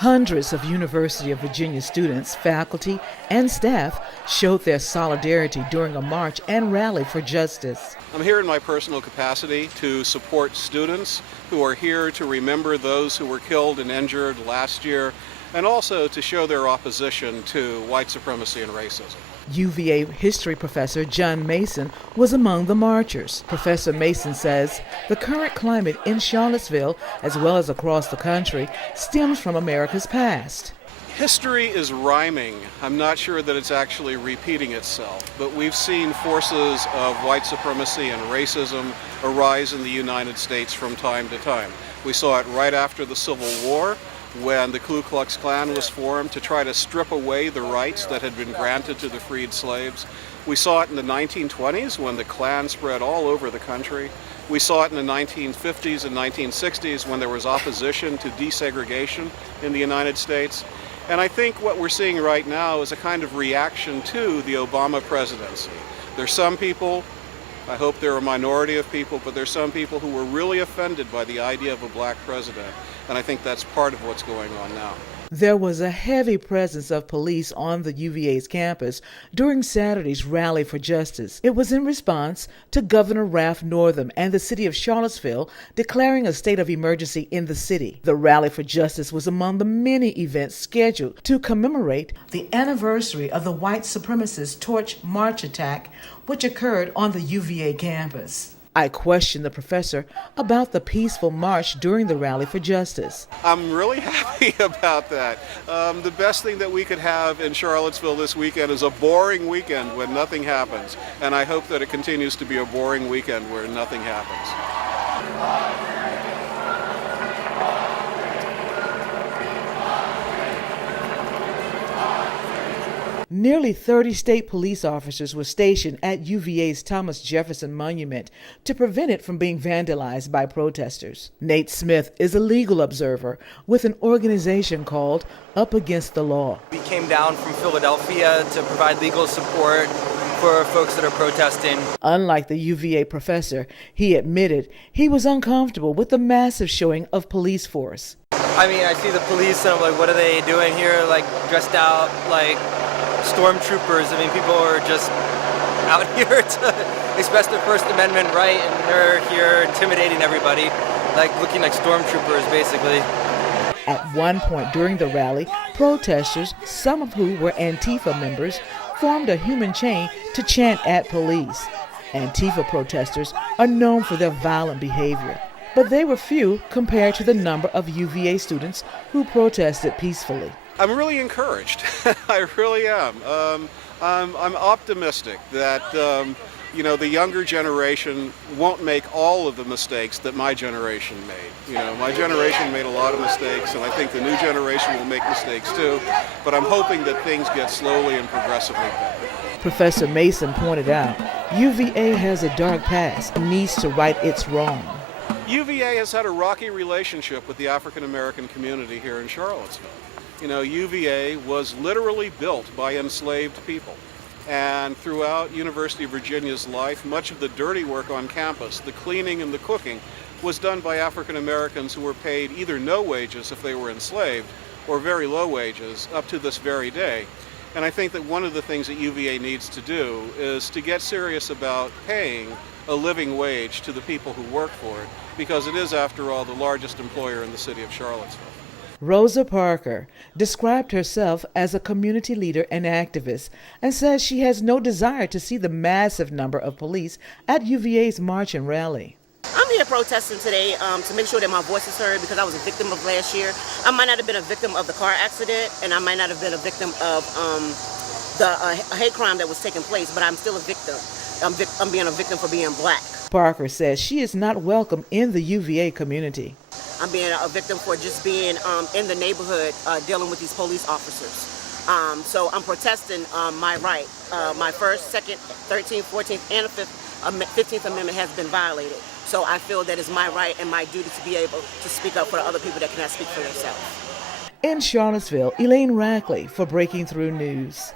Hundreds of University of Virginia students, faculty, and staff showed their solidarity during a march and rally for justice. I'm here in my personal capacity to support students who are here to remember those who were killed and injured last year, and also to show their opposition to white supremacy and racism. UVA history professor John Mason was among the marchers. Professor Mason says the current climate in Charlottesville, as well as across the country, stems from America's past. History is rhyming. I'm not sure that it's actually repeating itself, but we've seen forces of white supremacy and racism arise in the United States from time to time. We saw it right after the Civil War, when the Ku Klux Klan was formed to try to strip away the rights that had been granted to the freed slaves. We saw it in the 1920s when the Klan spread all over the country. We saw it in the 1950s and 1960s when there was opposition to desegregation in the United States. And I think what we're seeing right now is a kind of reaction to the Obama presidency. There's some people, I hope they're a minority of people, but there's some people who were really offended by the idea of a black president. And I think that's part of what's going on now. There was a heavy presence of police on the UVA's campus during Saturday's Rally for Justice. It was in response to Governor Ralph Northam and the city of Charlottesville declaring a state of emergency in the city. The Rally for Justice was among the many events scheduled to commemorate the anniversary of the white supremacist torch march attack, which occurred on the UVA campus. I questioned the professor about the peaceful march during the Rally for Justice. I'm really happy about that. The best thing that we could have in Charlottesville this weekend is a boring weekend when nothing happens. And I hope that it continues to be a boring weekend where nothing happens. Nearly 30 state police officers were stationed at UVA's Thomas Jefferson Monument to prevent it from being vandalized by protesters. Nate Smith is a legal observer with an organization called Up Against the Law. We came down from Philadelphia to provide legal support for folks that are protesting. Unlike the UVA professor, he admitted he was uncomfortable with the massive showing of police force. I mean, I see the police and I'm like, what are they doing here? Like dressed out like stormtroopers. I mean, people are just out here to express their First Amendment right, and they're here intimidating everybody, like looking like stormtroopers, basically. At one point during the rally, protesters, some of who were Antifa members, formed a human chain to chant at police. Antifa protesters are known for their violent behavior, but they were few compared to the number of UVA students who protested peacefully. I'm really encouraged. I really am. I'm optimistic that the younger generation won't make all of the mistakes that my generation made. My generation made a lot of mistakes, and I think the new generation will make mistakes too. But I'm hoping that things get slowly and progressively better. Professor Mason pointed out, UVA has a dark past and needs to right its wrong. UVA has had a rocky relationship with the African American community here in Charlottesville. UVA was literally built by enslaved people. And throughout University of Virginia's life, much of the dirty work on campus, the cleaning and the cooking, was done by African Americans who were paid either no wages if they were enslaved or very low wages up to this very day. And I think that one of the things that UVA needs to do is to get serious about paying a living wage to the people who work for it, because it is, after all, the largest employer in the city of Charlottesville. Rosa Parker described herself as a community leader and activist and says she has no desire to see the massive number of police at UVA's march and rally. I'm here protesting today to make sure that my voice is heard, because I was a victim of last year. I might not have been a victim of the car accident, and I might not have been a victim of the hate crime that was taking place, but I'm still a victim. I'm being a victim for being black. Parker says she is not welcome in the UVA community. I'm being a victim for just being in the neighborhood dealing with these police officers. So I'm protesting my right. My first, second, 13th, 14th, and 15th Amendment has been violated. So I feel that it's my right and my duty to be able to speak up for the other people that cannot speak for themselves. In Charlottesville, Elaine Rackley for Breaking Through News.